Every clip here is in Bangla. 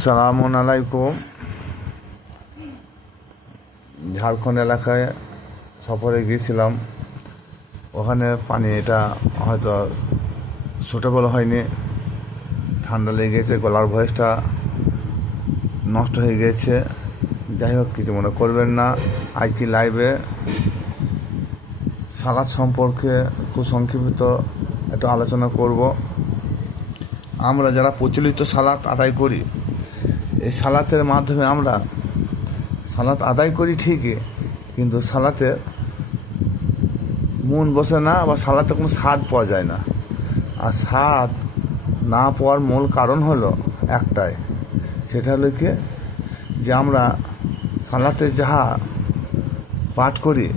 আসসালামু আলাইকুম। ঝাড়খণ্ড এলাকায় সফরে গিয়েছিলাম। ওখানে পানি এটা হয়তো সুটেবল হয়নি। ঠান্ডা লেগে গেছে, গলার ভয়েসটা নষ্ট হয়ে গেছে। যাই হোক, কিছু মনে করবেন না। আজকে লাইভে সালাদ সম্পর্কে খুব সংক্ষিপ্ত একটু আলোচনা করব। আমরা যারা প্রচলিত সালাত আদায় করি এই সালাতের মাধ্যমে আমরা সালাত আদায় করি ঠিকই, কিন্তু সালাতে মন বসে না বা সালাতে কোনো স্বাদ পাওয়া যায় না। আর স্বাদ না পাওয়ার মূল কারণ হলো একটাই, সেটা হলো কি যে আমরা সালাতে যাহা পাঠ করি,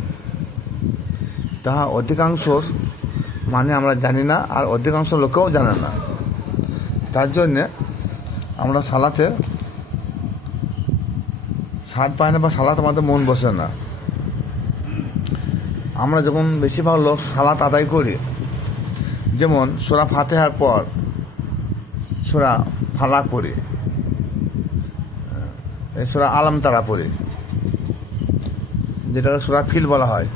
তাহা অধিকাংশর মানে আমরা জানি না আর অধিকাংশ লোকেও জানে না। তার জন্যে আমরা সালাতে স্বাদ পায় না বা সালাত আমাদের মন বসে না। আমরা যখন বেশিরভাগ লোক সালাত আদায় করি, যেমন সোরা ফাতেহার পর সোরা ফালা পড়ি সোরা আলম তারা পড়ি, যেটাকে সোরা ফিল বলা হয়।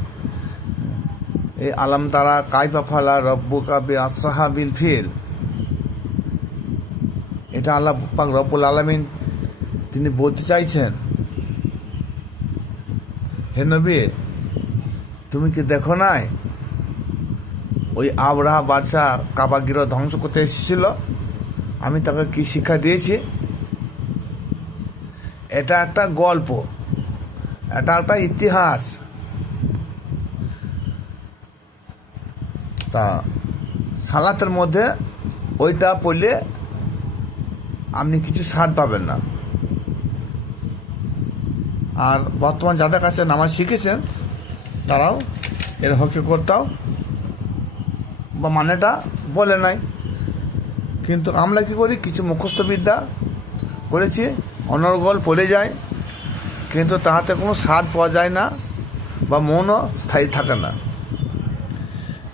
এই আলম তারা কাইপা ফালা রব্বু কাবি আসাহা বিল ফিল। এটা আল্লাহ পাক রব্বুল আলমিন তিনি বলতে চাইছেন হে নবী, তুমি কি দেখো নাই? ওই আবরাহা বাদশাহ কাবাগির ধ্বংস করতে এসেছিল। আমি তাকে কি শিক্ষা দিয়েছি? এটা একটা গল্প, এটা একটা ইতিহাস। তা সালাতের মধ্যে ওইটা পড়লে আপনি কিছু স্বাদ পাবেন না। আর বর্তমান যাদের কাছে নামাজ শিখেছেন, তারাও এর হকিকতটাও বা মানেটা বলে নাই। কিন্তু আমরা কি করি? কিছু মুখস্থবিদ্যা করেছি, অনর্গল পড়ে যায়, কিন্তু তাহাতে কোনো স্বাদ পাওয়া যায় না বা মনও স্থায়ী থাকে না।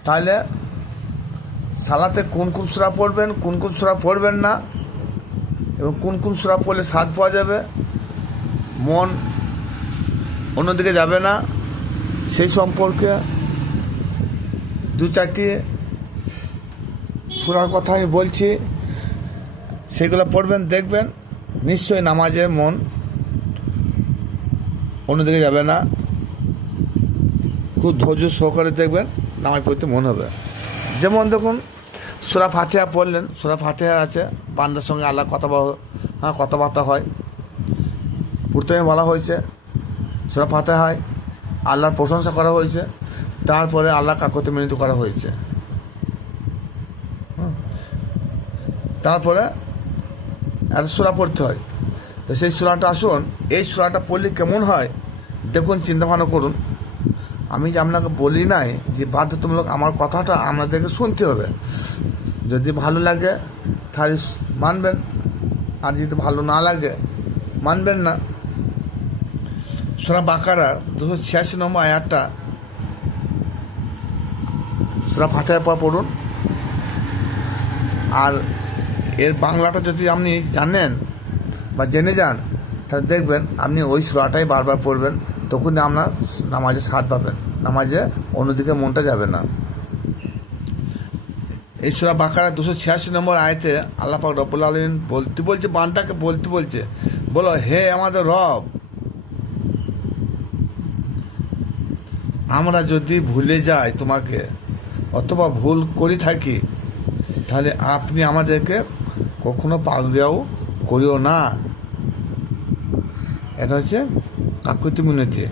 তাহলে সালাতে কোন কোন সুরা পড়বেন, কোন কোন সুরা পড়বেন না, এবং কোন কোন সুরা পড়লে স্বাদ পাওয়া যাবে? মন অন্যদিকে যাবে না। সেই সম্পর্কে দু চারটি সুরার কথা আমি বলছি, সেগুলো পড়বেন, দেখবেন। নিশ্চয়ই নামাজের মন অন্যদিকে যাবে না। খুব ধৈর্য সহকারে দেখবেন, নামাজ পড়তে মন হবে। যেমন দেখুন, সুরা ফাতিহা পড়লেন, সুরা ফাতিহা আছে, বান্দার সঙ্গে আল্লাহ কথা হ্যাঁ কথাবার্তা হয়। প্রথমে বলা হয়েছে। সুরা ফাতে হয়, আল্লাহর প্রশংসা করা হয়েছে, তারপরে আল্লাহ কাকতে মিলিত করা হয়েছে। তারপরে একটা সুরা পড়তে হয়। তো সেই সুরাটা আসুন, এই সুরাটা পড়লে কেমন হয়? দেখুন চিন্তা ভাবনা করুন। আমি যে আপনাকে বলি নাই যে বাধ্যতামূলক আমার কথাটা আপনাদেরকে শুনতে হবে। যদি ভালো লাগে, তাহলে মানবেন। আর যদি ভালো না লাগে, মানবেন না। সোনা বাকারার দুশো ছিয়াশি নম্বর আয়াতটা সোনা ফাতে পর পড়ুন। আর এর বাংলাটা যদি আপনি জানেন বা জেনে যান, তাহলে দেখবেন আপনি ওই সুরাটাই বারবার পড়বেন, তখনই আপনার নামাজে স্বাদ পাবেন। নামাজে অন্যদিকে মনটা যাবে না। এই সুরা বাকারা দুশো ছিয়াশি নম্বর আয়তে আল্লাহ পাক রব্বুল আলমিন বলতে বলছে বানটাকে বলতে বলছে, বলো, হে আমাদের রব আমরা যদি ভুলে যাই তোমাকে, অথবা ভুল করি থাকি, তাহলে আপনি আমাদেরকে কখনো পাগলিয়াও করিও না। এটা হচ্ছে কাকুতি মিনতি।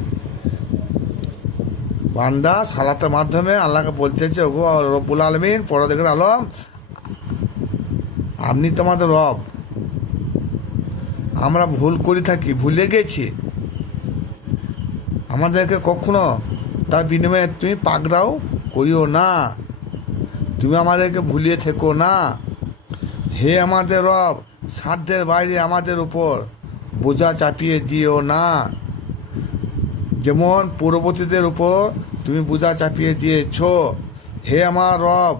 বান্দা সালাতের মাধ্যমে আল্লাহকে বলতে চাইছে, ওগো রব্বুল আলমিন পরদিকের আলম, আপনি তোমাদের রব। আমরা ভুল করি থাকি, ভুলে গেছি। আমাদেরকে কখনো তার বিনিময়ে তুমি পাকড়াও করিও না। তুমি আমাদেরকে ভুলিয়ে থেকো না। হে আমাদের রব, সাধ্যের বাইরে আমাদের উপর বোঝা চাপিয়ে দিও না। যেমন পূর্ববর্তীদের উপর তুমি বোঝা চাপিয়ে দিয়েছ। হে আমার রব,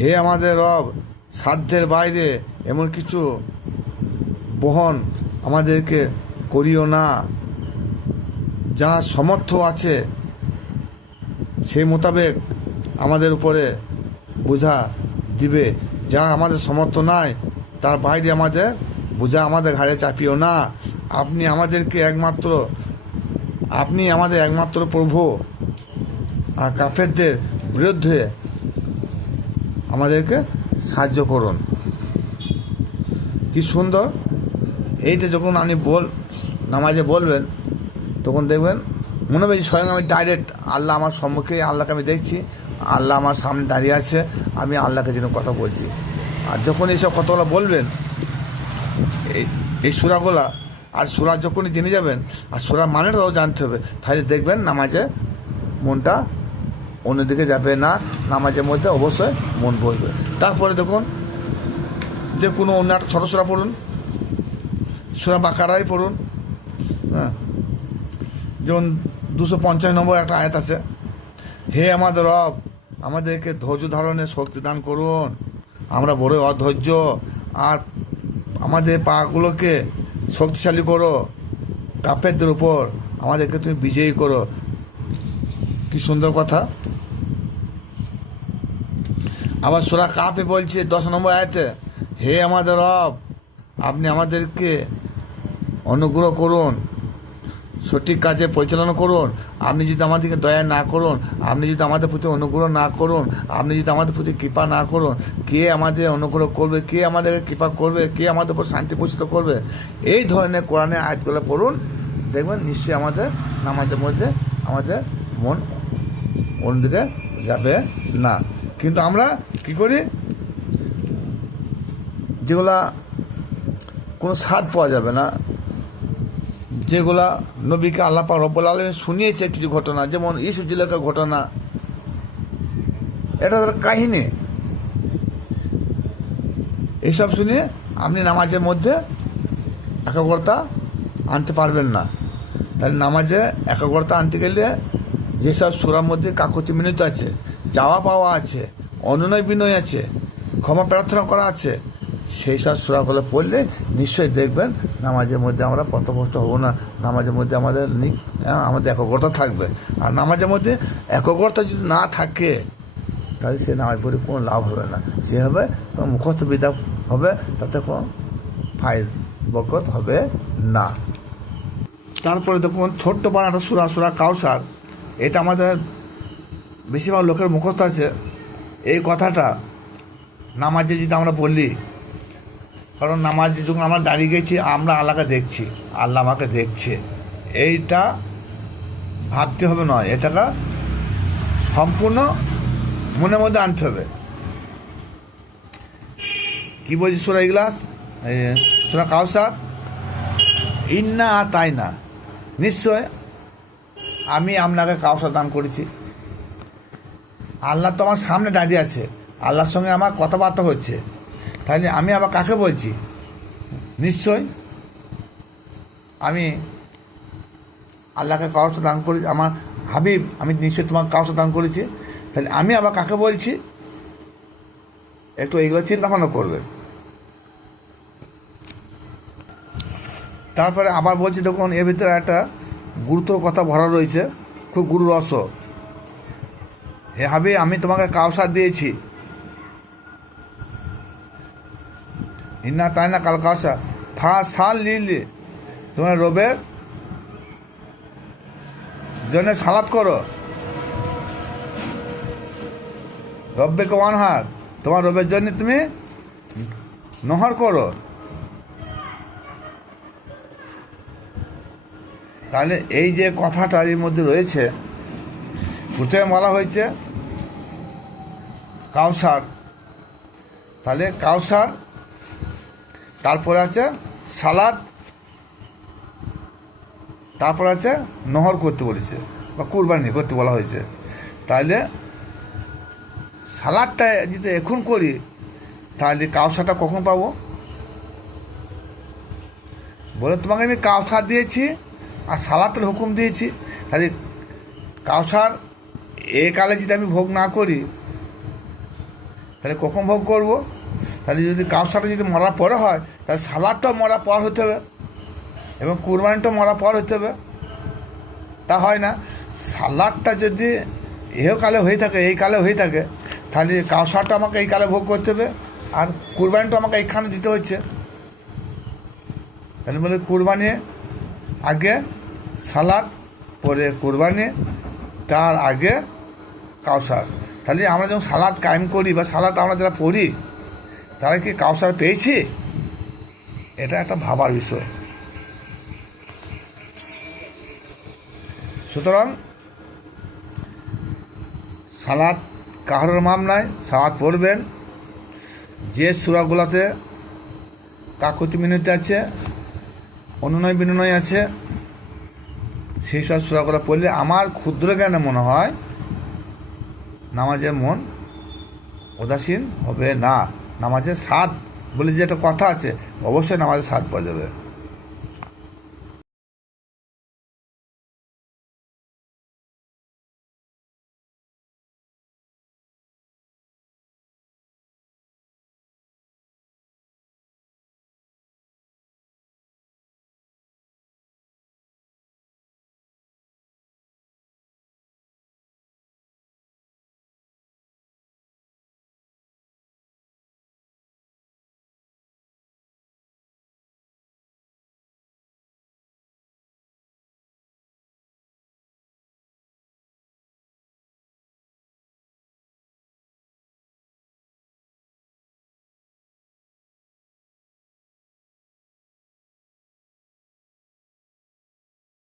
হে আমাদের রব, সাধ্যের বাইরে এমন কিছু বহন আমাদেরকে করিও না। যা সমর্থ আছে সেই মোতাবেক আমাদের উপরে বোঝা দিবে। যা আমাদের সমর্থ নাই, তার বাইরে আমাদের বোঝা আমাদের ঘাড়ে চাপিও না। আপনি আমাদেরকে একমাত্র, আপনি আমাদের একমাত্র প্রভু। আর কাফেরদের বিরুদ্ধে আমাদেরকে সাহায্য করুন। কি সুন্দর। এইটা যখন আপনি বল, নামাজে বলবেন, তখন দেখবেন মনে হবে যে স্বয়ং আমি ডাইরেক্ট আল্লাহ আমার সম্মুখে, আল্লাহকে আমি দেখছি, আল্লাহ আমার সামনে দাঁড়িয়ে আছে, আমি আল্লাহকে যেন কথা বলছি। আর যখন এইসব কথাগুলো বলবেন, এই এই সুরাগুলা, আর সুরা যখনই জেনে যাবেন, আর সুরা মানেটাও জানতে হবে, তাহলে দেখবেন নামাজে মনটা অন্যদিকে যাবে না, নামাজের মধ্যে অবশ্যই মন বসবে। তারপরে দেখুন, যে কোনো অন্য একটা ছোটো সুরা পড়ুন, সুরা বাকারাই পড়ুন হ্যাঁ। যেমন দুশো পঞ্চাশ নম্বর একটা আয়াত আছে। হে আমাদের রব, আমাদেরকে ধৈর্য ধারণের শক্তি দান করুন। আমরা বড় অধৈর্য, আর আমাদের পাগুলোকে শক্তিশালী করো। কাপেরদের উপর আমাদেরকে তুমি বিজয়ী করো। কি সুন্দর কথা। আবার সোরা কাপে বলছে দশ নম্বর আয়তে, হে আমাদের রব, আপনি আমাদেরকে অনুগ্রহ করুন। সঠিক কাজে পরিচালনা করুন। আপনি যদি আমাদেরকে দয়া না করুন, আপনি যদি আমাদের প্রতি অনুগ্রহ না করুন, আপনি যদি আমাদের প্রতি কৃপা না করুন, কে আমাদের অনুগ্রহ করবে, কে আমাদেরকে কৃপা করবে, কে আমাদের উপর শান্তি পোষিত করবে, এই ধরনের কোরআনের আয়াতগুলো পড়ুন। দেখবেন নিশ্চয়ই আমাদের নামাজের মধ্যে আমাদের মন অন্যদিকে যাবে না। কিন্তু আমরা কি করি? যেগুলা কোনো স্বাদ পাওয়া যাবে না। যেগুলা নবীকে আল্লাহ পাক রব্বুল আলমী শুনিয়েছে কিছু ঘটনা, যেমন ইসুজিলের ঘটনা। এটা তার কাহিনী। এইসব শুনে আপনি নামাজের মধ্যে একাগ্রতা আনতে পারবেন না। তাহলে নামাজে একাগ্রতা আনতে গেলে যেসব সুরার মধ্যে কাকুতি মিনিত আছে চাওয়া পাওয়া আছে অনুনয় বিনয় আছে, ক্ষমা প্রার্থনা করা আছে সেই সব সুরাগুলো পড়লে নিশ্চয়ই দেখবেন নামাজের মধ্যে আমরা পথভ্রষ্ট হব না। নামাজের মধ্যে আমাদের হ্যাঁ, আমাদের একগ্রতা থাকবে। আর নামাজের মধ্যে একগ্রতা যদি না থাকে তাহলে সে নামাজ পড়ে কোনো লাভ হবে না। সে হবে মুখস্থ বিদ্যা হবে তাতে কোনো ফাইল বরকত হবে না। তারপরে দেখুন ছোট্ট বানাটা সুরা সুরা কাউসার এটা আমাদের বেশিরভাগ লোকের মুখস্থ আছে। এই কথাটা নামাজে যদি আমরা বললি কারণ নামাজ যখন আমরা দাঁড়িয়ে গেছি, আমরা আল্লাহকে দেখছি। আল্লাহ আমাকে দেখছে। এইটা ভাবতে হবে নয়। এটাকে সম্পূর্ণ মনের মধ্যে আনতে হবে। কি বলছি সুরা ইগলাস সুরা কাউসার ইন্না তাই না নিশ্চয় আমি আপনাকে কাউসার দান করেছি। আল্লাহ তো আমার সামনে দাঁড়িয়ে আছে। আল্লাহর সঙ্গে আমার কথাবার্তা হচ্ছে। তাহলে আমি আবার কাকে বলছি? নিশ্চয়? আমি আল্লাহকে কাউসার দান করি, আমার হাবিব, আমি নিশ্চয়ই তোমার কাউসার দান করেছি। তাহলে আমি আবার কাকে বলছি? একটু এইগুলো চিন্তা ভাবনা করবে। তারপরে আবার বলছি, দেখুন, এর ভিতরে একটা গুরুত্বর কথা ভরা রয়েছে, খুব গুরু রস হে হাবি আমি তোমাকে কাউসার দিয়েছি। ইন্না তাই না কাল কাউসা। ফা সাল লিলি তোমার রবের জন্য সালাত করো। রব্বে ওয়ানহার তোমার রবের জন্য তুমি নহর করো। তাহলে এই যে কথাটা এর মধ্যে রয়েছে, প্রথমে বলা হয়েছে কাউসার। তাহলে কাউসার তারপরে আছে সালাদ, তারপর আছে নহর করতে বলেছে, বা কুরবানি করতে বলা হয়েছে। তাহলে সালাদটা যদি এখন করি তাহলে কাউসারটা কখন পাবো? বলে তোমাকে আমি কাউসার দিয়েছি আর সালাতের হুকুম দিয়েছি। তাহলে কাউসার এ কালে যদি আমি ভোগ না করি, তাহলে কখন ভোগ করব? তাহলে যদি কাউসারটা যদি মরার পরে হয়, তাহলে সালাদটাও মরার পর হতে হবে। এবং কুরবানিটাও মরার পর হতে হবে। তা হয় না। সালাদটা যদি এও কালে হয়ে থাকে, এই কালে হয়ে থাকে, তাহলে কাউসারটা আমাকে এই কালে ভোগ করতে হবে। আর কুরবানিটা আমাকে এইখানে দিতে হচ্ছে। তাহলে বলে কুরবানি, আগে সালাদ, পরে কুরবানি, তার আগে কাউসার। তাহলে আমরা যখন সালাদ কায়েম করি বা সালাদ আমরা যারা পড়ি তারা কি কাউসার পেয়েছি? এটা একটা ভাবার বিষয়। সুতরাং সালাদ কাহারের মামলায় সালাদ পড়বেন। যে সুরাগুলাতে কাকুতি মিনতি আছে, অনুনয় বিনয় আছে, সেই সব সুরাগুলো পড়লে আমার ক্ষুদ্র জ্ঞানে মনে হয়, নামাজের মন উদাসীন হবে না। নামাজের স্বাদ বলে যে একটা কথা আছে অবশ্যই নামাজের স্বাদ পাওয়া যাবে।